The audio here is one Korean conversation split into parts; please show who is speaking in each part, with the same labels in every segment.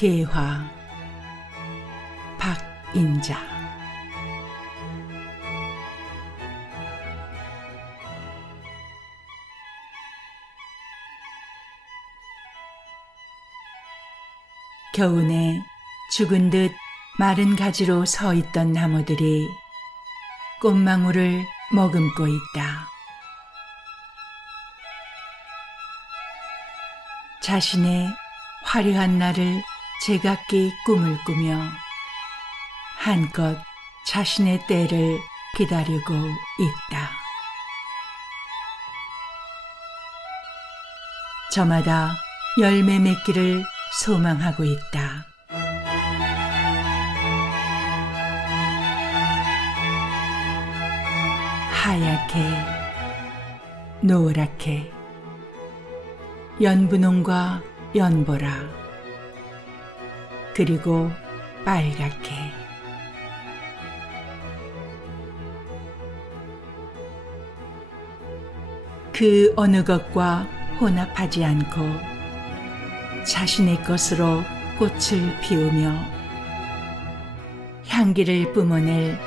Speaker 1: 개화 박인자 겨우내 죽은 듯 마른 가지로 서 있던 나무들이 꽃망울을 머금고 있다. 자신의 화려한 날을 제각기 꿈을 꾸며 한껏 자신의 때를 기다리고 있다. 저마다 열매 맺기를 소망하고 있다. 하얗게 노랗게 연분홍과 연보라 그리고 빨갛게. 그 어느 것과 혼합하지 않고 자신의 것으로 꽃을 피우며 향기를 뿜어낼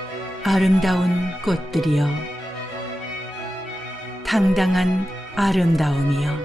Speaker 1: 아름다운 꽃들이여 당당한 아름다움이여